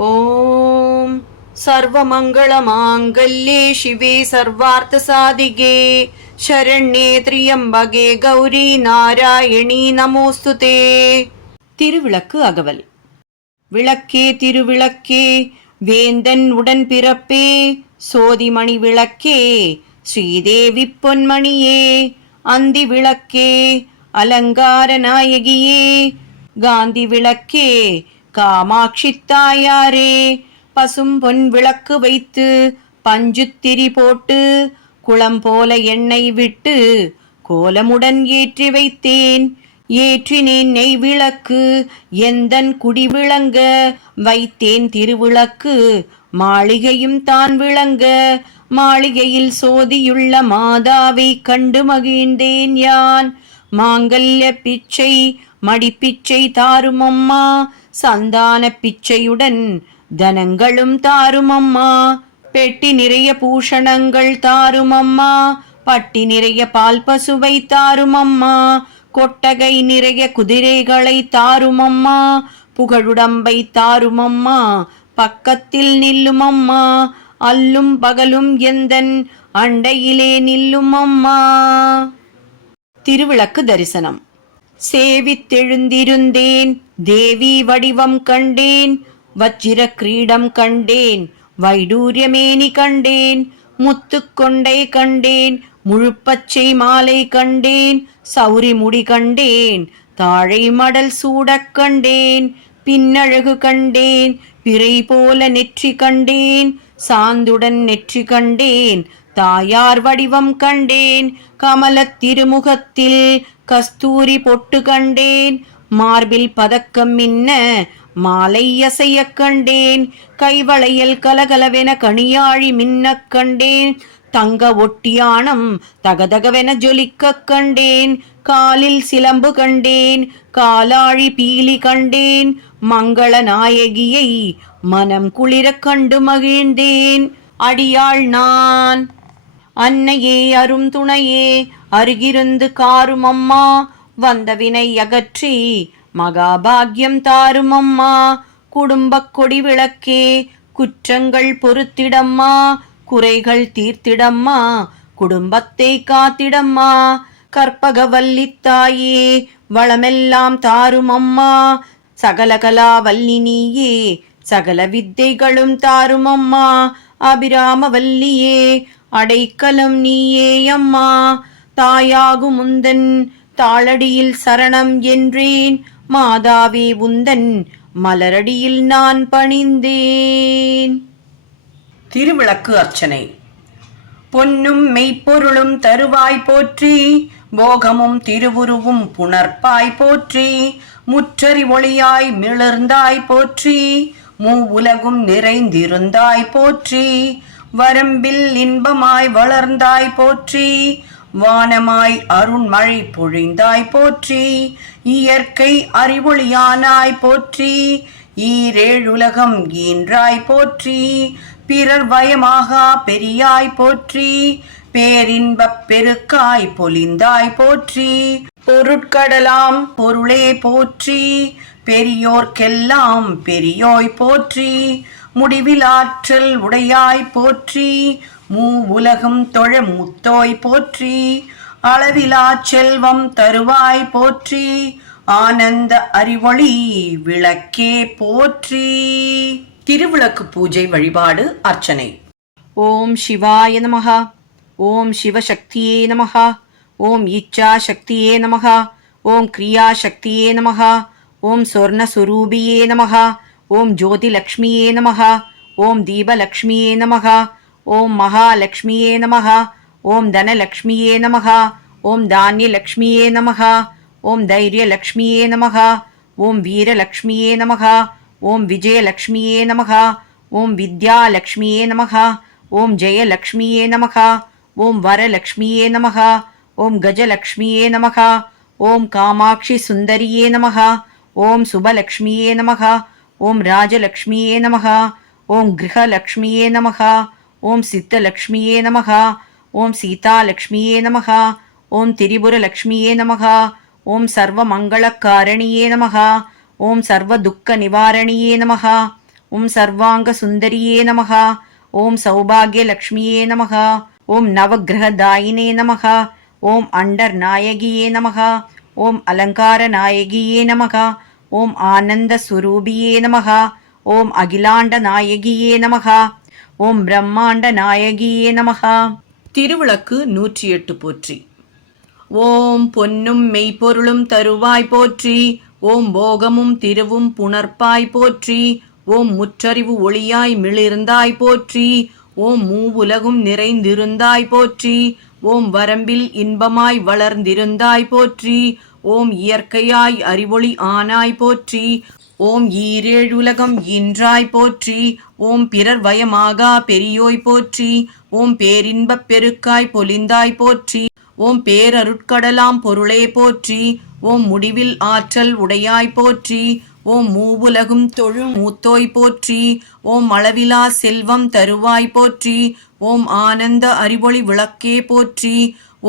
ॐ सर्वमङ्गलमाङ्गल्ये शिवे सर्वार्थसाधिके शरण्ये त्र्यम्बके गौरी नारायणी நமோஸ்து தே திருவிளக்கு அகவல் விளக்கே திருவிளக்கே வேந்தன் உடன் பிறப்பே சோதிமணி விளக்கே ஸ்ரீதேவி பொன்மணியே அந்தி விளக்கே அலங்கார நாயகியே காந்தி விளக்கே காமாட்சி தாயாரே பசும் பொன் விளக்கு வைத்து பஞ்சுத்திரி போட்டு குளம் போல எண்ணெய் விட்டு கோலமுடன் ஏற்றி வைத்தேன். ஏற்றினேன் நெய் விளக்கு எந்தன் குடி விளங்க வைத்தேன் திருவிளக்கு மாளிகையும் தான் விளங்க மாளிகையில் சோதியுள்ள மாதாவை கண்டு மகிழ்ந்தேன் யான். மாங்கல்ய பிச்சை மடிப்பிச்சை தாருமம்மா சந்தான பிச்சையுடன் தனங்களும் தாருமம்மா பெட்டி நிறைய பூஷணங்கள் தாருமம்மா பட்டி நிறைய பால் பசுவை தாருமம்மா கொட்டகை நிறைய குதிரைகளை தாருமம்மா புகழுடம்பை தாருமம்மா பக்கத்தில் நில்லுமம்மா அல்லும் பகலும் எந்தன் அண்டையிலே நில்லுமம்மா. திருவிளக்கு தரிசனம். சேவித்தெழுந்திருந்தேன் தேவி வடிவம் கண்டேன் வஜ்ர கிரீடம் கண்டேன் வைடூரியமேனி கண்டேன் முத்துக்கொண்டை கண்டேன் முழுப்பச்சை மாலை கண்டேன் சௌரி முடி கண்டேன் தாழை மடல் சூடக் கண்டேன் பின்னழகு கண்டேன் பிறை போல நெற்றி கண்டேன் சாந்துடன் நெற்றி கண்டேன் தாயார் வடிவம் கண்டேன் கமலத் திருமுகத்தில் கஸ்தூரி பொட்டு கண்டேன். மார்பில் பதக்கம் மின்ன மாலை அசைய கண்டேன். கைவளையல் கலகலவென கணியாழி மின்னக் கண்டேன். தங்க ஒட்டியானம் தகதகவென ஜொலிக்கக் கண்டேன். காலில் சிலம்பு கண்டேன். காலாழி பீலி கண்டேன். மங்கள நாயகியை மனம் குளிரக் கண்டு மகிழ்ந்தேன். அடியாள் நான். அன்னையே அரும் துணையே அருகிருந்து காரும் அம்மா வந்த வினை அகற்றி மகாபாகியம் தாரும் அம்மா குடும்ப கொடி விளக்கே குற்றங்கள் பொறுத்திடம்மா குறைகள் தீர்த்திடம்மா குடும்பத்தை காத்திடம்மா கற்பகவல்லி தாயே வளமெல்லாம் தாரும் அம்மா சகலகலா வல்லினியே சகல வித்தைகளும் தாரும் அம்மா அபிராம வல்லியே அடைக்கலம் நீயே அம்மா தாயாகும் உந்தன் தாளடியில் சரணம் என்றேன். மாதாவே உந்தன் மலரடியில் நான் பணிந்தேன். திருவிளக்கு அர்ச்சனை. பொன்னும் மெய்ப்பொருளும் தருவாய் போற்றி போகமும் திருவுருவும் புணர்ப்பாய் போற்றி முற்றறி ஒளியாய் மிளர்ந்தாய் போற்றி மூ உலகும் நிறைந்திருந்தாய் போற்றி வரம்பில் இன்பமாய் வளர்ந்தாய் போற்றி வானமாய் அருண்மழை பொழிந்தாய் போற்றி இயற்கை அறிவொளியானாய் போற்றி ஈரேழுலகம் ஈன்றாய் போற்றி பிறர் பயமாகா பெரியாய் போற்றி பேரின்பப் பெருக்காய் பொலிந்தாய் போற்றி பொருட்கடலாம் பொருளே போற்றி பெரியோர்க்கெல்லாம் பெரியோய் போற்றி முடிவில் ஆற்றல் உடையாய் போற்றி மூ உலகம் தொழ முத்தோய் போற்றி அளவிலா செல்வம் தருவாய் போற்றி ஆனந்த அறிவொளி விளக்கே போற்றி. திருவிளக்கு பூஜை வழிபாடு அர்ச்சனை. ஓம் சிவாய நமகா ஓம் சிவசக்தியே நமகா ஓம் இச்சா சக்தியே நமகா ஓம் கிரியா சக்தியே நமகா ஓம் சொர்ணஸ்வரூபியே நமகா ஓம் ஜோதிலக்ஷ்மியே நமகா ஓம் தீபலக்ஷ்மியே நமகா ॐ महालक्ष्मीये नमः ॐ धनलक्ष्मीये नमः ॐ धान्यलक्ष्मीये नमः ॐ धैर्यलक्ष्मीये नमः ॐ वीरलक्ष्मीये नमः ॐ विजयलक्ष्मीये नमः ॐ विद्यालक्ष्मीये नमः ॐ जयलक्ष्मीये नमः ॐ वरलक्ष्मीये नमः ॐ गजलक्ष्मीये नमः ॐ कामाक्षिसुन्दर्ये नमः ॐ सुबलक्ष्मीये नमः ॐ राजलक्ष्मीये नमः ॐ गृहलक्ष्मीये नमः ஓம் சித்தலக்ஷ்மியே நமகா ஓம் சீதாலக்ஷ்மியே நமகா ஓம் திரிபுரலக்ஷ்மியே நமகா ஓம் சர்வமங்களக்காரணியே நமகா ஓம் சர்வதுக்க நிவாரணியே நமகா ஓம் சர்வாங்க சுந்தரியே நமகா ஓம் சௌபாகியலக்ஷ்மியே நமகா ஓம் நவகிரகதாயினே நமகா ஓம் அண்டர் நாயகியே நமகா ஓம் அலங்கார நாயகியே நமகா ஓம் ஆனந்த சுரூபியே நமகா ஓம் அகிலாண்ட நாயகியே நமகா ஓம் பிரம்மாண்ட நாயகியே நமகா திருவிளக்கு நூற்றி எட்டு போற்றி. ஓம் பொன்னும் மெய்ப்பொருளும் தருவாய் போற்றி. ஓம் போகமும் திருவும் புணர்ப்பாய் போற்றி. ஓம் முற்றறிவு ஒளியாய் மிளிர்ந்தாய் போற்றி. ஓம் மூவுலகும் நிறைந்திருந்தாய் போற்றி. ஓம் வரம்பில் இன்பமாய் வளர்ந்திருந்தாய் போற்றி. ஓம் இயற்கையாய் அறிவொளி ஆனாய் போற்றி. ஓம் ஈரேழுலகம் இன்றாய் போற்றி ஓம் பிறர் வயமாகா பெரியோய் போற்றி ஓம் பேரின்பப் பெருக்காய் பொலிந்தாய் போற்றி ஓம் பேரருட்கடலாம் பொருளே போற்றி ஓம் முடிவில் ஆற்றல் உடையாய் போற்றி ஓம் மூவுலகும் தொழும் மூத்தோய் போற்றி ஓம் அளவிலா செல்வம் தருவாய் போற்றி ஓம் ஆனந்த அறிவொளி விளக்கே போற்றி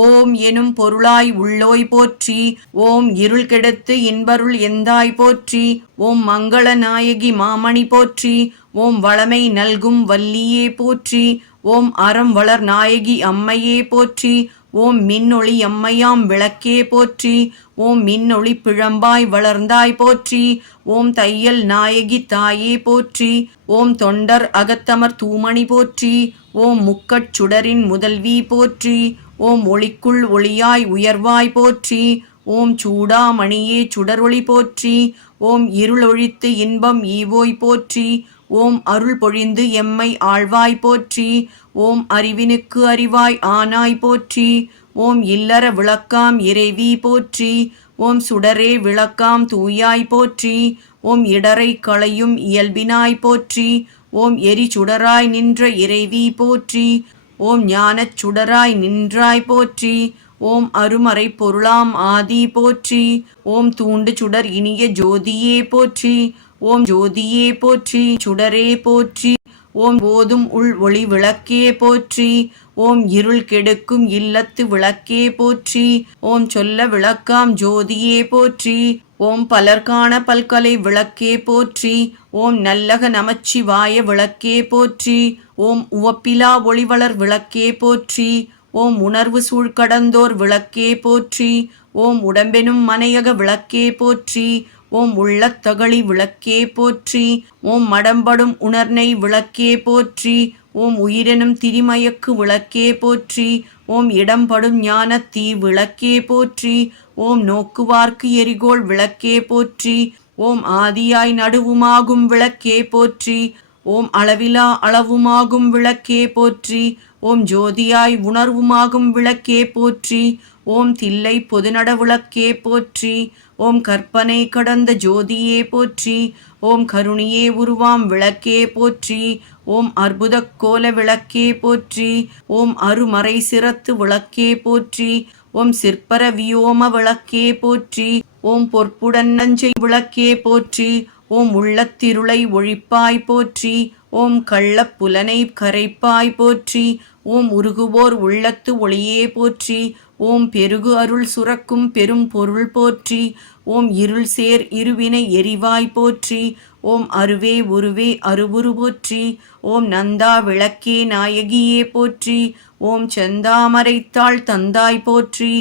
ஓம் எனும் பொருளாய் உள்ளோய் போற்றி ஓம் இருள் கெடுத்து இன்பருள் எந்தாய் போற்றி ஓம் மங்கள நாயகி மாமணி போற்றி ஓம் வளமை நல்கும் வல்லியே போற்றி ஓம் அறம் வளர் நாயகி அம்மையே போற்றி ஓம் மின்னொளி எம்மையாம் விளக்கே போற்றி. ஓம் மின்னொளி பிழம்பாய் வளர்ந்தாய் போற்றி. ஓம் தையல் நாயகி தாயே போற்றி. ஓம் தொண்டர் அகத்தமர் தூமணி போற்றி. ஓம் முக்கட் சுடரின் முதல்வி போற்றி. ஓம் ஒளிக்குள் ஒளியாய் உயர்வாய் போற்றி. ஓம் சூடாமணியே சுடரொளி போற்றி. ஓம் இருளொழித்து இன்பம் ஈவோய் போற்றி. ஓம் அருள் பொழிந்து எம்மை ஆழ்வாய் போற்றி. ஓம் அறிவினுக்கு அறிவாய் ஆனாய் போற்றி. ஓம் இல்லற விளக்காம் இறைவி போற்றி. ஓம் சுடரே விளக்காம் தூயாய் போற்றி. ஓம் இடரை களையும் இயல்பினாய் போற்றி. ஓம் எரி சுடராய் நின்ற இறைவி போற்றி. ஓம் ஞானச் சுடராய் நின்றாய் போற்றி. ஓம் அருமறை பொருளாம் ஆதி போற்றி. ஓம் தூண்டு சுடர் இனிய ஜோதியே போற்றி. ஓம் ஜோதியே போற்றி சுடரே போற்றி ஓம் போதும் உள் ஒளி விளக்கே போற்றி ஓம் இருள் கெடுக்கும் இல்லத்து விளக்கே போற்றி ஓம் சொல்ல விளக்காம் ஜோதியே போற்றி ஓம் பலர்கான பல்கலை விளக்கே போற்றி ஓம் நல்லக நமச்சிவாய விளக்கே போற்றி ஓம் உவப்பிலா ஒளிவளர் விளக்கே போற்றி ஓம் உணர்வு சூழ்கடந்தோர் விளக்கே போற்றி ஓம் உடம்பெனும் மனையக விளக்கே போற்றி ஓம் உள்ளத்தகழி விளக்கே போற்றி ஓம் மடம்படும் உணர்னை விளக்கே போற்றி ஓம் உயிரெனும் திரிமயக்கு விளக்கே போற்றி ஓம் இடம்படும் ஞான தீ விளக்கே போற்றி ஓம் நோக்குவார்க்கு எரிகோள் விளக்கே போற்றி ஓம் ஆதியாய் நடுவுமாகும் விளக்கே போற்றி ஓம் அளவிலா அளவுமாகும் விளக்கே போற்றி ஓம் ஜோதியாய் உணர்வுமாகும் விளக்கே போற்றி ஓம் தில்லை பொதுநட விளக்கே போற்றி ஓம் கற்பனை கடந்த ஜோதியே போற்றி ஓம் கருணியே உருவாம் விளக்கே போற்றி ஓம் அற்புத கோல விளக்கே போற்றி ஓம் அருமறை சிரத்து விளக்கே போற்றி ஓம் சிற்பர வியோம விளக்கே போற்றி ஓம் பொற்புடன் நஞ்சை விளக்கே போற்றி ஓம் உள்ளத்திருளை ஒழிப்பாய் போற்றி ஓம் கள்ளப் புலனை கரைப்பாய் போற்றி ஓம் உருகுவோர் உள்ளத்து ஒளியே போற்றி ஓம் பெருகு அருள் சுரக்கும் பெரும் பொருள் போற்றி ஓம் இருள் சேர் இருவினை எரிவாய் போற்றி ஓம் அருவே உருவே அருவுரு போற்றி ஓம் நந்தா விளக்கே நாயகியே போற்றி ஓம் செந்தாமரைத்தாள் தந்தாய் போற்றி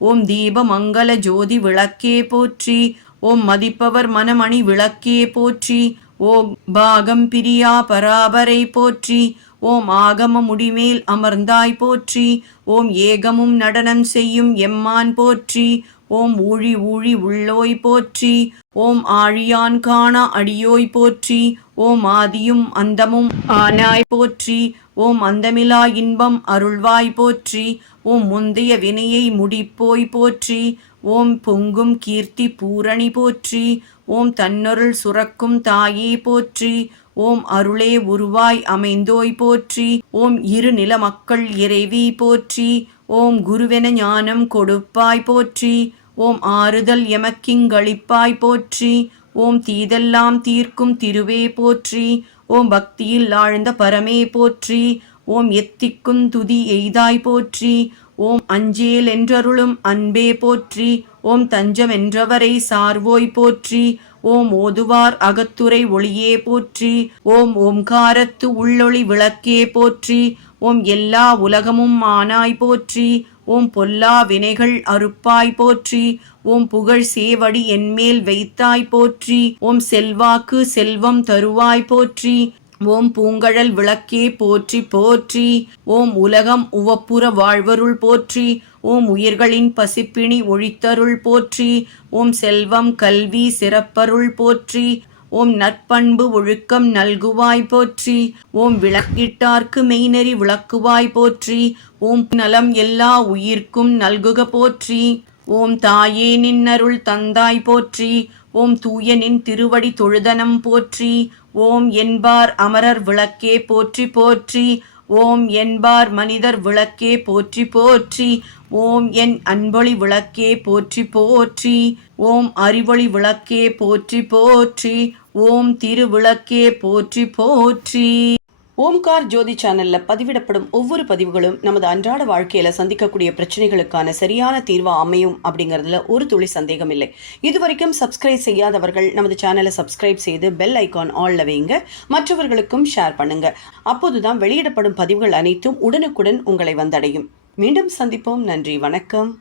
ஓம் தீப மங்கள ஜோதி விளக்கே போற்றி ஓம் மதிப்பவர் மனமணி விளக்கே போற்றி ஓம் பாகம் பிரியா பராபரை போற்றி ஓம் ஆகம முடிமேல் அமர்ந்தாய் போற்றி ஓம் ஏகமும் நடனம் செய்யும் எம்மான் போற்றி ஓம் ஊழி ஊழி உள்ளோய் போற்றி ஓம் ஆழியான் காணா அடியோய் போற்றி ஓம் ஆதியும் அந்தமும் ஆனாய் போற்றி ஓம் அந்தமிலா இன்பம் அருள்வாய் போற்றி ஓம் முந்தைய வினையை முடிப்போய் போற்றி ஓம் பொங்கும் கீர்த்தி பூரணி போற்றி ஓம் தன்னொருள் சுரக்கும் தாயே போற்றி ஓம் அருளே உருவாய் அமைந்தோய் போற்றி. ஓம் இரு நில மக்கள் இறைவி போற்றி. ஓம் குருவென ஞானம் கொடுப்பாய் போற்றி. ஓம் ஆறுதல் எமக்கிங்களிப்பாய் போற்றி. ஓம் தீதெல்லாம் தீர்க்கும் திருவே போற்றி. ஓம் பக்தியில் ஆழ்ந்த பரமே போற்றி. ஓம் எத்திக்கும் துதி எய்தாய் போற்றி. ஓம் அஞ்சேல் என்றருளும் அன்பே போற்றி. ஓம் தஞ்சம் என்றவரை சார்வோய் போற்றி. ஓம் ஓதுவார் அகத்துரை ஒளியே போற்றி ஓம் ஓம்காரத்து உள்ளொளி விளக்கே போற்றி ஓம் எல்லா உலகமும் ஆனாய் போற்றி ஓம் பொல்லா வினைகள் அறுப்பாய் போற்றி ஓம் புகழ் சேவடி என்மேல் வைத்தாய் போற்றி ஓம் செல்வாக்கு செல்வம் தருவாய் போற்றி ஓம் பூங்கழல் விளக்கே போற்றி போற்றி. ஓம் உலகம் உவப்புற வாழ்வருள் போற்றி. ஓம் உயிர்களின் பசிப்பிணி ஒழித்தருள் போற்றி. ஓம் செல்வம் கல்வி சிறப்பருள் போற்றி. ஓம் நற்பண்பு ஒழுக்கம் நல்குவாய் போற்றி. ஓம் விளக்கிட்டார்க்கு மெய்நெறி விளக்குவாய் போற்றி. ஓம் நலம் எல்லா உயிர்க்கும் நல்குக போற்றி. ஓம் தாயே நின்னருள் தந்தாய் போற்றி. ஓம் தூய நின் திருவடி தொழுதனம் போற்றி. ஓம் என்பார் அமரர் விளக்கே போற்றி போற்றி ஓம் என்பார் மனிதர் விளக்கே போற்றி போற்றி ஓம் என் அன்பொளி விளக்கே போற்றி போற்றி ஓம் அறிவொளி விளக்கே போற்றி போற்றி ஓம் திருவிளக்கே போற்றி போற்றி. ஓம்கார் ஜோதி சேனல்ல பதிவிடப்படும் ஒவ்வொரு பதிவுகளும் நமது அன்றாட வாழ்க்கையில சந்திக்கக்கூடிய பிரச்சனைகளுக்கான சரியான தீர்வா அமையும் அப்படிங்கறதுல ஒரு துளி சந்தேகம் இல்லை. இதுவரைக்கும் சப்ஸ்கிரைப் செய்யாதவர்கள் நமது சேனலை சப்ஸ்கிரைப் செய்து பெல் ஐகான் ஆல்ல வைங்க. மற்றவர்களுக்கும் ஷேர் பண்ணுங்க. அப்போதுதான் வெளியிடப்படும் பதிவுகள் அனைத்தும் உடனுக்குடன் உங்களை வந்தடையும். மீண்டும் சந்திப்போம். நன்றி. வணக்கம்.